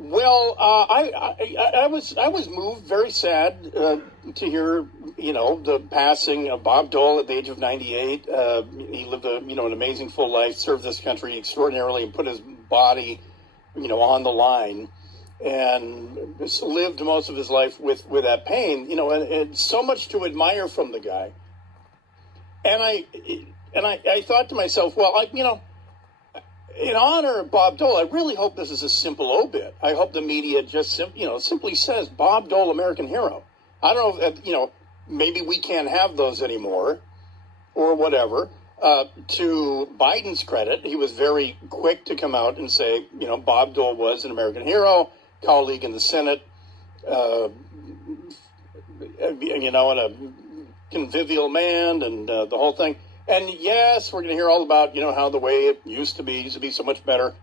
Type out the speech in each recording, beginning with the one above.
Well, I was moved, very sad to hear, the passing of Bob Dole at the age of 98. He lived an amazing full life, served this country extraordinarily, and put his body, on the line, and lived most of his life with that pain, and so much to admire from the guy. And I thought to myself, well, in honor of Bob Dole, I really hope this is a simple obit. I hope the media just simply says Bob Dole, American hero. I don't know if, maybe we can't have those anymore or whatever. To Biden's credit, he was very quick to come out and say, Bob Dole was an American hero, colleague in the Senate, and a convivial man, and the whole thing. And yes, we're going to hear all about, how the way it used to be so much better.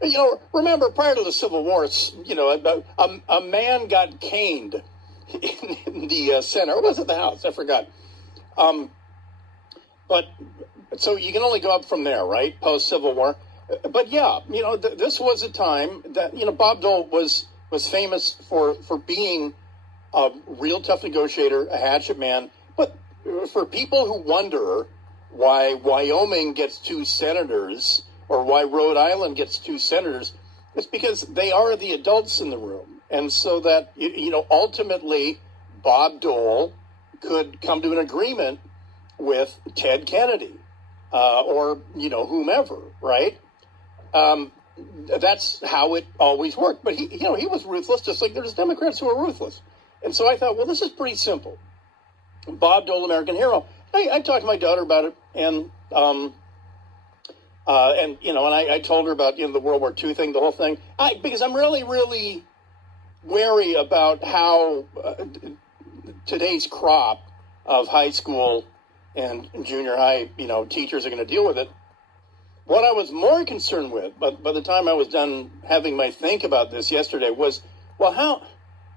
And, remember, prior to the Civil War, a man got caned in the Senate, or was it the House? I forgot. But so you can only go up from there, right? Post-Civil War. But yeah, this was a time that, Bob Dole was famous for being a real tough negotiator, a hatchet man. But for people who wonder why Wyoming gets 2 senators or why Rhode Island gets 2 senators, it's because they are the adults in the room. And so that, ultimately Bob Dole could come to an agreement with Ted Kennedy or, whomever, right? That's how it always worked. But he was ruthless, just like there's Democrats who are ruthless. And so I thought, well, this is pretty simple. Bob Dole, American hero. I talked to my daughter about it, and I told her about the World War II thing, the whole thing, because I'm really, really wary about how today's crop of high school and junior high, teachers are going to deal with it. What I was more concerned with, but by the time I was done having my think about this yesterday, was, well,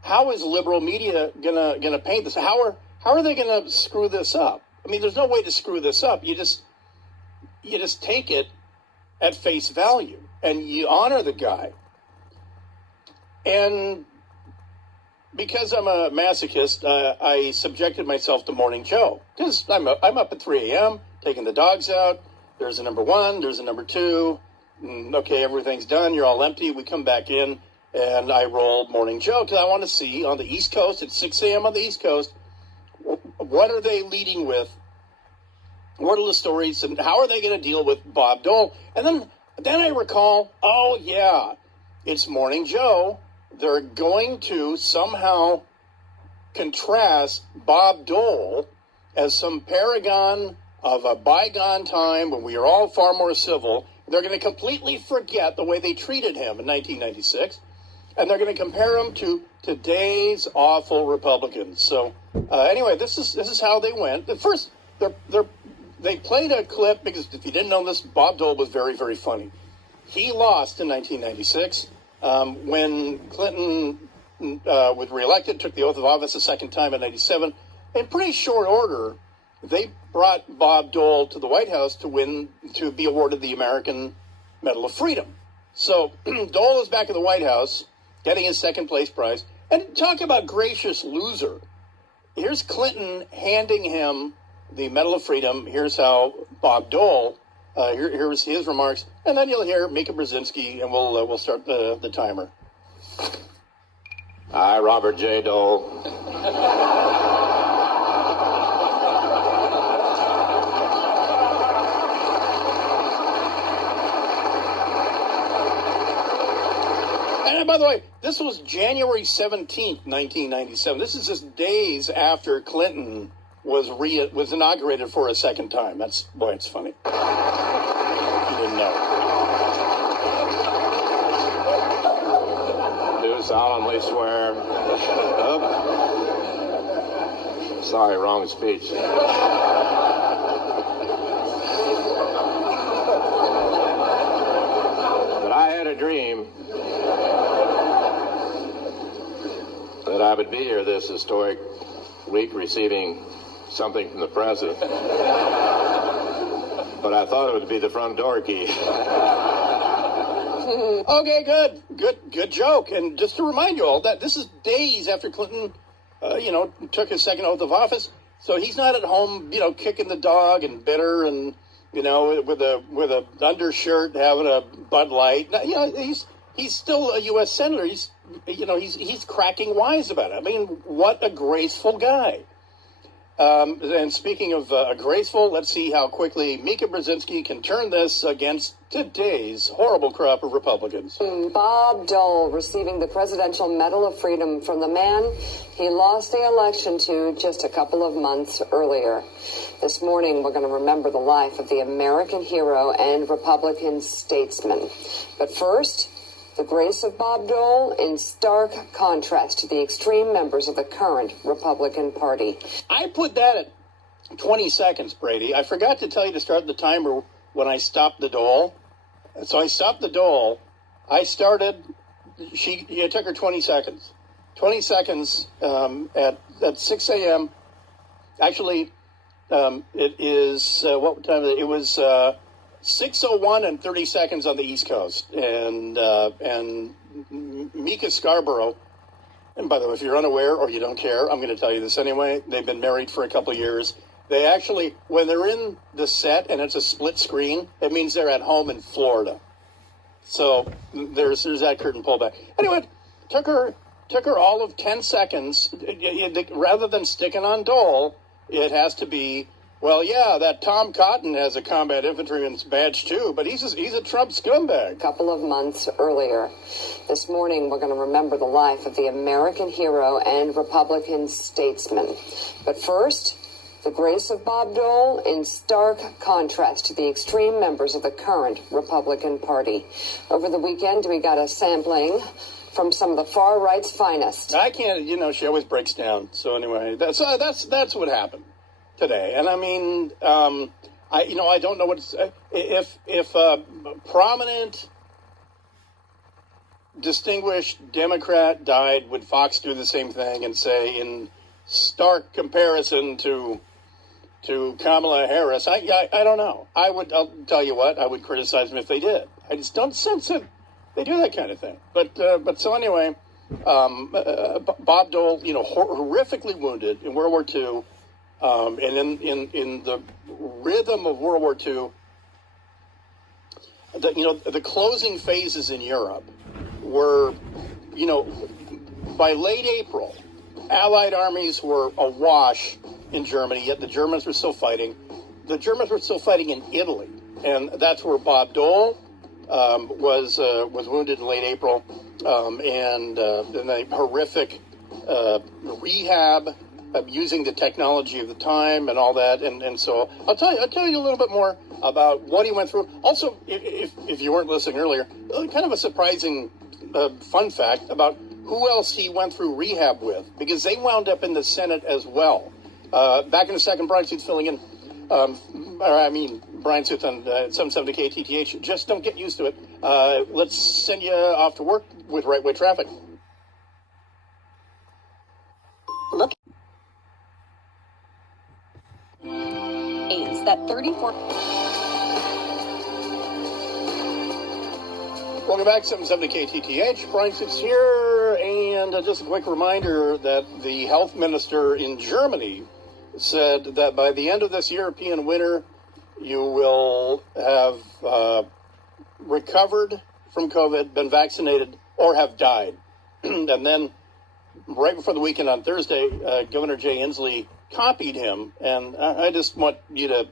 how is liberal media gonna paint this? How are they going to screw this up? I mean, there's no way to screw this up. You just take it at face value and you honor the guy. And because I'm a masochist, I subjected myself to Morning Joe, because I'm up at 3 a.m. taking the dogs out. There's a number 1, there's a number 2. Okay, everything's done. You're all empty. We come back in, and I roll Morning Joe because I want to see on the East Coast at 6 a.m. on the East Coast, what are they leading with? What are the stories, and how are they going to deal with Bob Dole? And then I recall, oh yeah, it's Morning Joe. They're going to somehow contrast Bob Dole as some paragon of a bygone time when we were all far more civil. They're going to completely forget the way they treated him in 1996, and they're going to compare him to today's awful Republicans. So anyway, this is how they went. At first, they played a clip, because if you didn't know this, Bob Dole was very, very funny. He lost in 1996 when Clinton was reelected, took the oath of office a second time in 97. In pretty short order, they brought Bob Dole to the White House to be awarded the American Medal of Freedom. So Dole is back in the White House, getting his second place prize. And talk about gracious loser. Here's Clinton handing him the Medal of Freedom. Here's how Bob Dole, here's his remarks. And then you'll hear Mika Brzezinski, and we'll start the timer. I, Robert J. Dole. And by the way, this was January 17th, 1997. This is just days after Clinton was inaugurated for a second time. It's funny. You didn't know. Do solemnly swear. Sorry, wrong speech. But I had a dream that I would be here this historic week receiving something from the president. But I thought it would be the front door key. Okay, good joke. And just to remind you all that this is days after Clinton, took his second oath of office. So he's not at home, kicking the dog and bitter and, with a undershirt having a Bud Light. He's still a U.S. senator. He's cracking wise about it. I mean, what a graceful guy. And speaking of graceful, let's see how quickly Mika Brzezinski can turn this against today's horrible crop of Republicans. Bob Dole receiving the Presidential Medal of Freedom from the man he lost the election to just a couple of months earlier. This morning, we're going to remember the life of the American hero and Republican statesman. But first, the grace of Bob Dole in stark contrast to the extreme members of the current Republican Party. I put that at 20 seconds, Brady. I forgot to tell you to start the timer when I stopped the Dole. So I stopped the Dole. I started, it took her 20 seconds. 20 seconds at 6 a.m. Actually, it is, what time is it? It was 6:01 and 30 seconds on the East Coast. And Mika Scarborough, and by the way, if you're unaware or you don't care, I'm going to tell you this anyway. They've been married for a couple of years. They actually, when they're in the set and it's a split screen, it means they're at home in Florida. So there's that curtain pulled back. Anyway, took her all of 10 seconds. Rather than sticking on Dole, it has to be, well, yeah, that Tom Cotton has a combat infantryman's badge too, but he's a Trump scumbag. A couple of months earlier. This morning, we're going to remember the life of the American hero and Republican statesman. But first, the grace of Bob Dole in stark contrast to the extreme members of the current Republican Party. Over the weekend, we got a sampling from some of the far right's finest. I can't, she always breaks down. So anyway, that's what happened today. And I mean, I don't know what if a prominent, distinguished Democrat died, would Fox do the same thing and say, in stark comparison to Kamala Harris? I don't know. I'll tell you what, I would criticize them if they did. I just don't sense that they do that kind of thing. But so anyway, Bob Dole, horrifically wounded in World War II. And in the rhythm of World War II, the closing phases in Europe were, by late April, Allied armies were awash in Germany, yet the Germans were still fighting. The Germans were still fighting in Italy, and that's where Bob Dole was wounded in late April, and a horrific rehab. Using the technology of the time and all that, and so I'll tell you a little bit more about what he went through. Also, if you weren't listening earlier, kind of a surprising fun fact about who else he went through rehab with, because they wound up in the Senate as well. Back in a second, Bryan Suit's filling in. Bryan Suit on 770 KTTH. Just don't get used to it. Let's send you off to work with right way traffic. Look. That 34. Welcome back, 770 KTTH. Bryan Suit's here, and just a quick reminder that the health minister in Germany said that by the end of this European winter, you will have recovered from COVID, been vaccinated, or have died. And then right before the weekend on Thursday, Governor Jay Inslee copied him, and I just want you to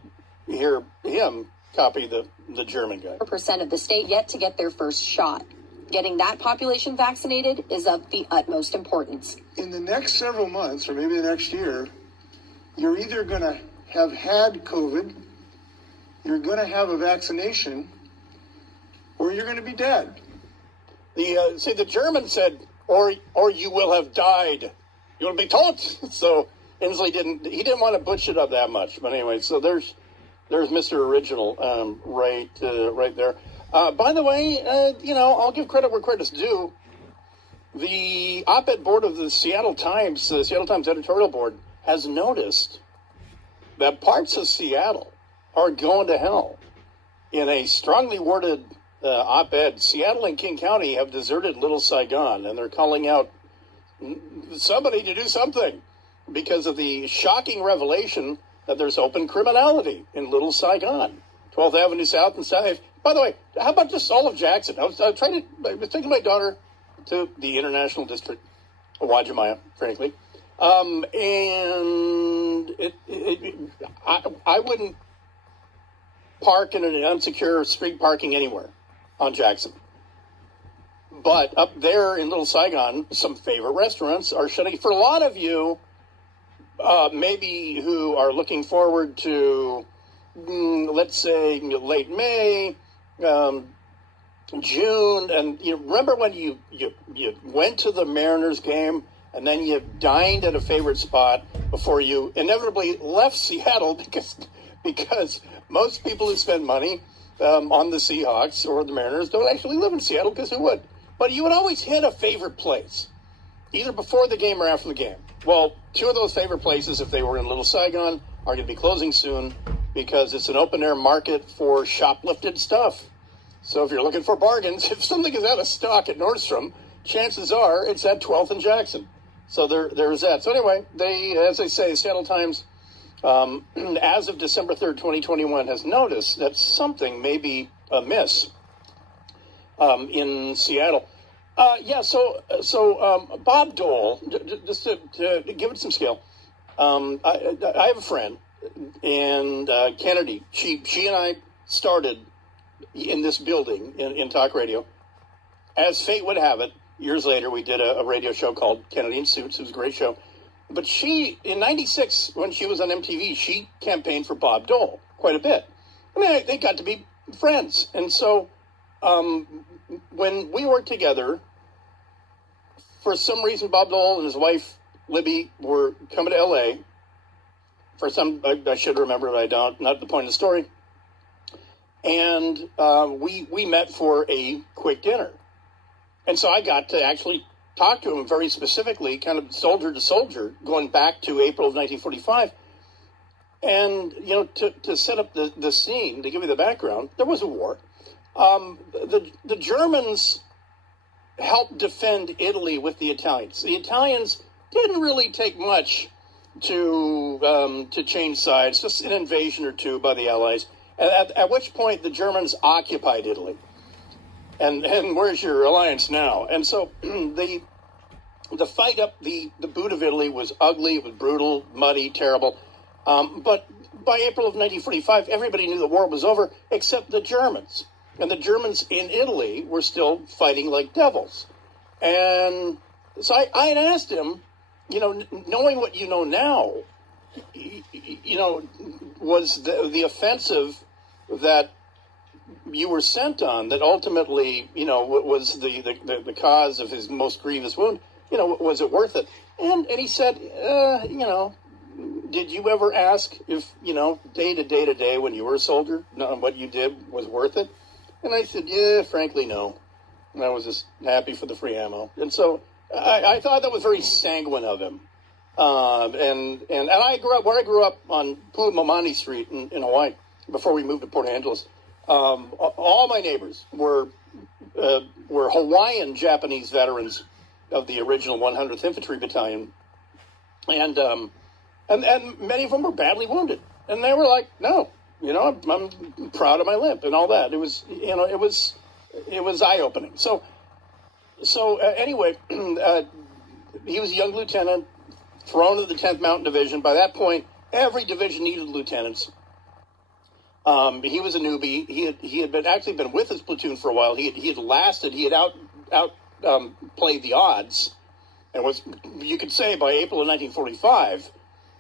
hear him copy the German guy. Percent of the state yet to get their first shot. Getting that population vaccinated is of the utmost importance. In the next several months, or maybe the next year, you're either going to have had COVID, you're going to have a vaccination, or you're going to be dead. The German said, or you will have died. You will be told. So Inslee didn't want to butch it up that much. But anyway, so there's Mr. Original right there. By the way, I'll give credit where credit's due. The op-ed board of the Seattle Times editorial board has noticed that parts of Seattle are going to hell in a strongly worded op-ed, Seattle and King County have deserted Little Saigon, and they're calling out somebody to do something because of the shocking revelation that there's open criminality in Little Saigon, 12th Avenue South and South. By the way, how about just all of Jackson? I was taking my daughter to the International District of Wajimaya, frankly, and I wouldn't park in an unsecure street parking anywhere on Jackson. But up there in Little Saigon, some favorite restaurants are shutting. For a lot of you, maybe who are looking forward to, let's say, late May, June, and you remember when you went to the Mariners game and then you dined at a favorite spot before you inevitably left Seattle because most people who spend money on the Seahawks or the Mariners don't actually live in Seattle, because who would? But you would always hit a favorite place, either before the game or after the game. Well, two of those favorite places, if they were in Little Saigon, are going to be closing soon because it's an open-air market for shoplifted stuff. So if you're looking for bargains, if something is out of stock at Nordstrom, chances are it's at 12th and Jackson. So there's that. So anyway, as I say, Seattle Times, as of December 3rd, 2021, has noticed that something may be amiss in Seattle. So Bob Dole, just to give it some scale, I have a friend, and Kennedy, she and I started in this building in talk radio. As fate would have it, years later, we did a radio show called Kennedy in Suits. It was a great show. But she, in 96, when she was on MTV, she campaigned for Bob Dole quite a bit. I mean, they got to be friends. And so when we worked together, for some reason, Bob Dole and his wife, Libby, were coming to L.A. For some, I should remember, but I don't. Not the point of the story. And we met for a quick dinner. And so I got to actually talk to him very specifically, kind of soldier to soldier, going back to April of 1945. And, to set up the scene, to give you the background, there was a war. The Germans helped defend Italy with the Italians. The Italians didn't really take much to change sides, just an invasion or two by the Allies, at which point the Germans occupied Italy. And where's your alliance now? And so the fight up the boot of Italy was ugly, it was brutal, muddy, terrible. But by April of 1945, everybody knew the war was over except the Germans. And the Germans in Italy were still fighting like devils. And so I had asked him, knowing what you know now, was the offensive that you were sent on that ultimately, was the cause of his most grievous wound, was it worth it? And he said, did you ever ask if, day to day when you were a soldier, what you did was worth it? And I said, yeah, frankly, no. And I was just happy for the free ammo. And so I thought that was very sanguine of him. And I grew up on Pulamamani Street in Hawaii before we moved to Port Angeles. All my neighbors were Hawaiian Japanese veterans of the original 100th Infantry Battalion, and many of them were badly wounded, and they were like, "No, I'm proud of my limp and all that." It was, it was eye opening. So anyway, he was a young lieutenant, thrown to the 10th Mountain Division. By that point, every division needed lieutenants. He was a newbie. He had been with his platoon for a while. He had lasted. He had played the odds, and was, you could say, by April of 1945,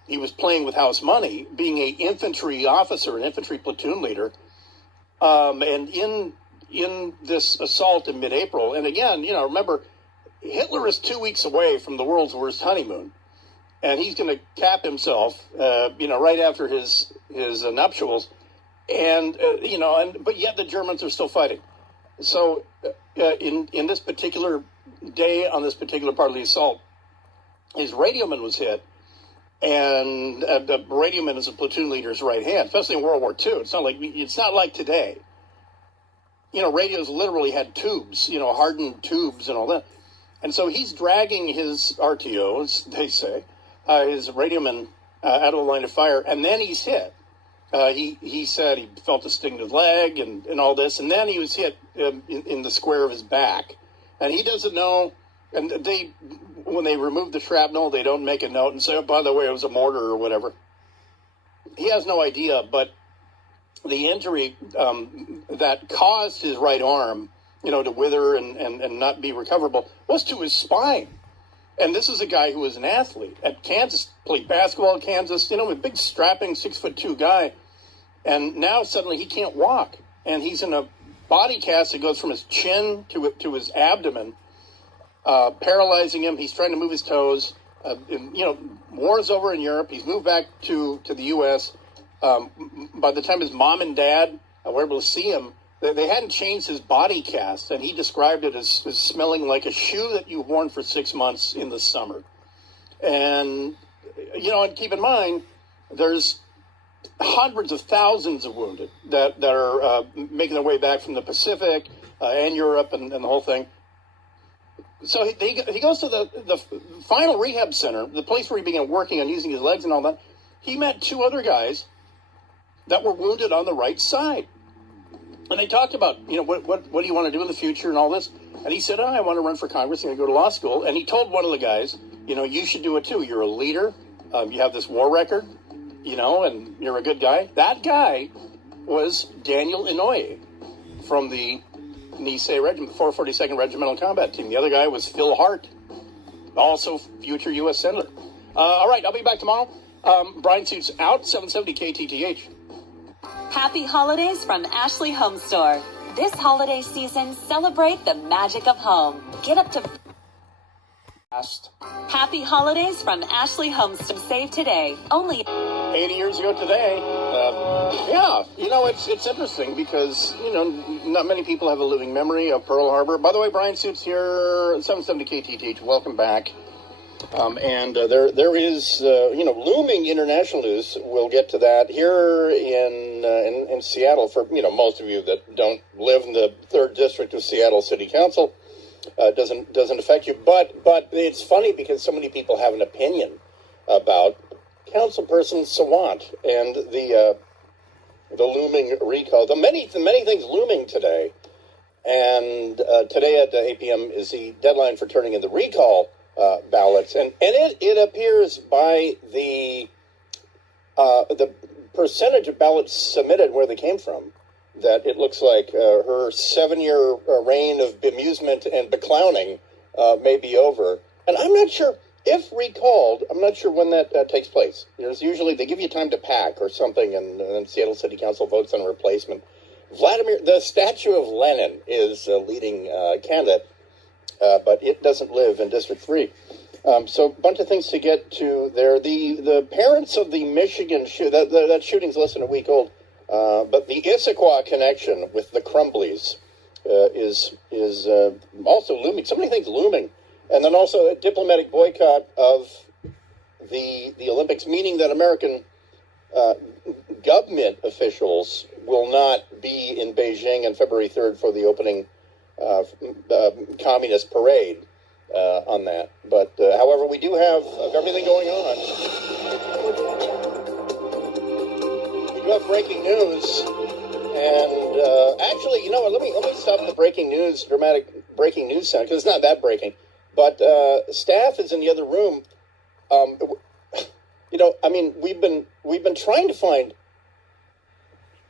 he was playing with house money, being an infantry officer, an infantry platoon leader. And in this assault in mid-April, and again, remember, Hitler is 2 weeks away from the world's worst honeymoon, and he's going to cap himself, right after his nuptials. And but yet the Germans are still fighting. So in this particular day, on this particular part of the assault, his radioman was hit, and the radioman is a platoon leader's right hand, especially in World War II. It's not like today. radios literally had tubes, hardened tubes and all that. And so he's dragging his RTO, as they say, his radioman out of the line of fire, and then he's hit. He said he felt a sting to his leg and all this, and then he was hit in the square of his back. And he doesn't know, and when they remove the shrapnel, they don't make a note and say, oh, by the way, it was a mortar or whatever. He has no idea, but the injury that caused his right arm, to wither and not be recoverable was to his spine. And this is a guy who was an athlete at Kansas, played basketball at Kansas, a big strapping 6'2" guy. And now suddenly he can't walk. And he's in a body cast that goes from his chin to his abdomen, paralyzing him. He's trying to move his toes. War is over in Europe. He's moved back to the U.S. By the time his mom and dad were able to see him, they hadn't changed his body cast, and he described it as smelling like a shoe that you've worn for 6 months in the summer. And, and keep in mind, there's hundreds of thousands of wounded that are making their way back from the Pacific and Europe and the whole thing. So he goes to the final rehab center, the place where he began working on using his legs and all that. He met 2 other guys that were wounded on the right side. And they talked about, what do you want to do in the future and all this? And he said, I want to run for Congress and go to law school. And he told one of the guys, you should do it too. You're a leader. You have this war record, and you're a good guy. That guy was Daniel Inouye from the Nisei Regiment, 442nd Regimental Combat Team. The other guy was Phil Hart, also future U.S. Senator. All right, I'll be back tomorrow. Bryan Suits out, 770 KTTH. Happy holidays from Ashley Home Store. This holiday season, celebrate the magic of home. Get up to... Happy holidays from Ashley Home Store. Save today. Only 80 years ago today. It's interesting because, not many people have a living memory of Pearl Harbor. By the way, Bryan Suits here, 770 KTTH. Welcome back. There is, looming international news. We'll get to that here in Seattle. For most of you that don't live in the 3rd District of Seattle City Council, doesn't affect you. But it's funny because so many people have an opinion about Councilperson Sawant and the looming recall. The many things looming today, and today at 8 p.m. is the deadline for turning in the recall ballots, and it appears by the percentage of ballots submitted where they came from that it looks like her 7-year reign of bemusement and beclowning may be over. And I'm not sure if recalled. I'm not sure when that takes place. There's usually they give you time to pack or something, and then Seattle City Council votes on a replacement. The statue of Lenin is a leading candidate. But it doesn't live in District 3. So a bunch of things to get to there. The parents of the Michigan that shooting's less than a week old, but the Issaquah connection with the Crumblies is also looming. So many things looming. And then also a diplomatic boycott of the Olympics, meaning that American government officials will not be in Beijing on February 3rd for the opening communist parade on that. But however, we do have everything going on. We do have breaking news, and actually, let me stop the breaking news, dramatic breaking news sound, because it's not that breaking. But staff is in the other room. We've been trying to find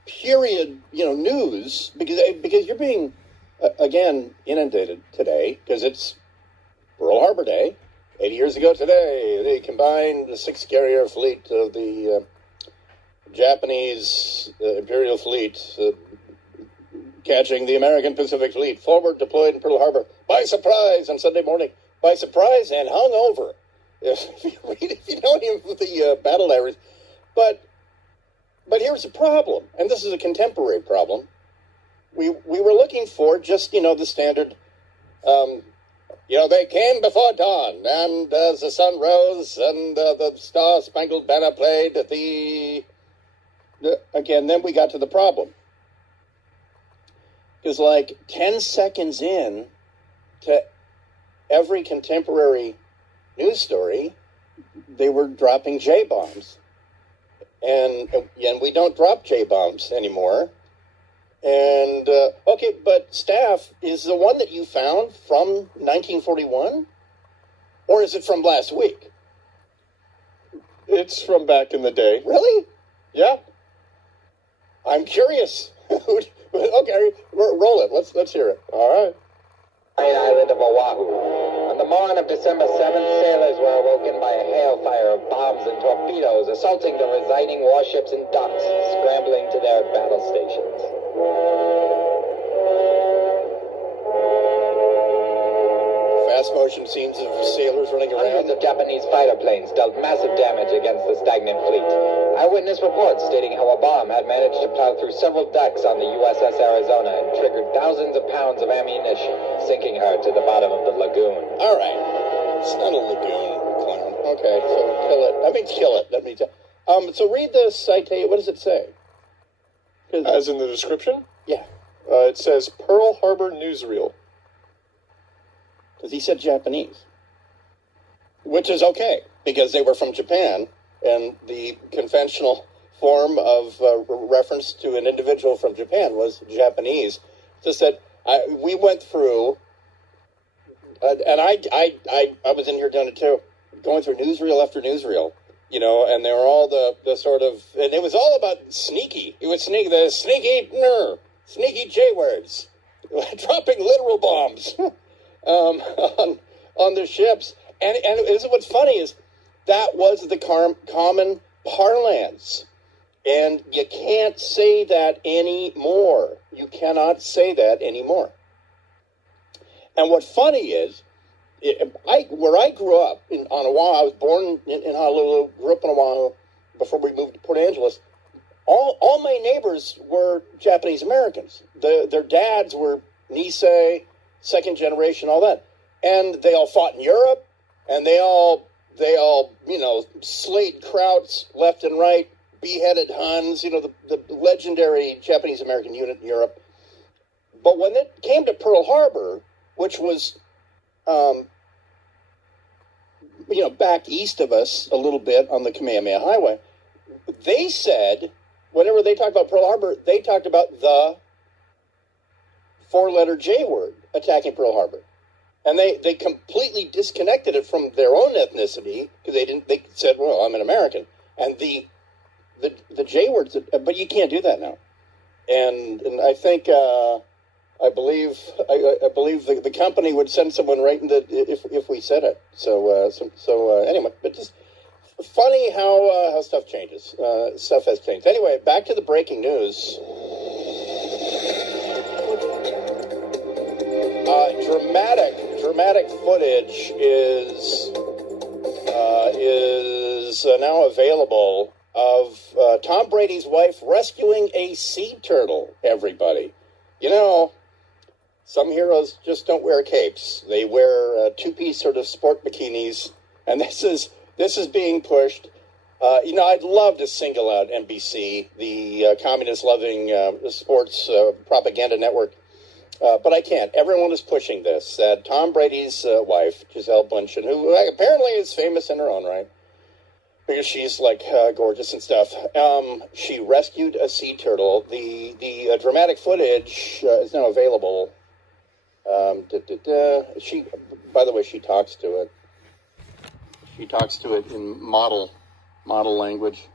period, news because you're being again inundated today because it's Pearl Harbor Day. 80 years ago today, they combined the 6th carrier fleet of the Japanese Imperial Fleet, catching the American Pacific Fleet, forward deployed in Pearl Harbor by surprise on Sunday morning. By surprise and hung over. If you know any of the battle diaries. But here's the problem, and this is a contemporary problem. We were looking for just, the standard, they came before dawn, and as the sun rose and the Star-Spangled Banner played, again, then we got to the problem. Because like 10 seconds in to every contemporary news story, they were dropping J-bombs. And we don't drop J-bombs anymore. And, okay, but Staff, is the one that you found from 1941? Or is it from last week? It's from back in the day. Really? Yeah. I'm curious. Okay, roll it. Let's hear it. All right. Island of Oahu. On the morn of December 7th, sailors were awoken by a hailfire of bombs and torpedoes assaulting the residing warships and docks, scrambling to their battle stations. Fast motion scenes of sailors running around. Hundreds of Japanese fighter planes dealt massive damage against the stagnant fleet. Eyewitness reports stating how a bomb had managed to plow through several decks on the USS Arizona and triggered thousands of pounds of ammunition, sinking her to the bottom of the lagoon. All right. It's not a lagoon, clown. Okay, so kill it. Let me tell. So read the citation. What does it say? As in the description? Yeah. It says Pearl Harbor newsreel. Because he said Japanese. Which is okay, because they were from Japan, and the conventional form of reference to an individual from Japan was Japanese. Just that we went through, and I was in here doing it too, going through newsreel after newsreel, and they were all the sort of, and it was all about sneaky. It was sneaky J words, dropping literal bombs. On the ships, and what's funny is that was the common parlance, and you can't say that anymore. You cannot say that anymore. And what's funny is, where I grew up on Oahu, I was born in Honolulu, grew up in Oahu before we moved to Port Angeles. All my neighbors were Japanese Americans. Their dads were Nisei, second generation, all that. And they all fought in Europe, and they all slayed Krauts left and right, beheaded Huns, the legendary Japanese American unit in Europe. But when it came to Pearl Harbor, which was, back east of us a little bit on the Kamehameha Highway, they said, whenever they talked about Pearl Harbor, they talked about the four-letter J word attacking Pearl Harbor. And they completely disconnected it from their own ethnicity, because they said, well, I'm an American. And the J words, but you can't do that now. And I think, I believe the company would send someone right into, if we said it. So anyway, but just funny how stuff changes. Stuff has changed. Anyway, back to the breaking news. Dramatic footage is now available of Tom Brady's wife rescuing a sea turtle. Everybody, some heroes just don't wear capes; they wear two-piece sort of sport bikinis, and this is being pushed. I'd love to single out NBC, the communist-loving sports propaganda network. But I can't. Everyone is pushing this. That Tom Brady's wife, Gisele Bündchen, who apparently is famous in her own right, because she's like gorgeous and stuff. She rescued a sea turtle. The dramatic footage is now available. She, by the way, she talks to it. She talks to it in model language.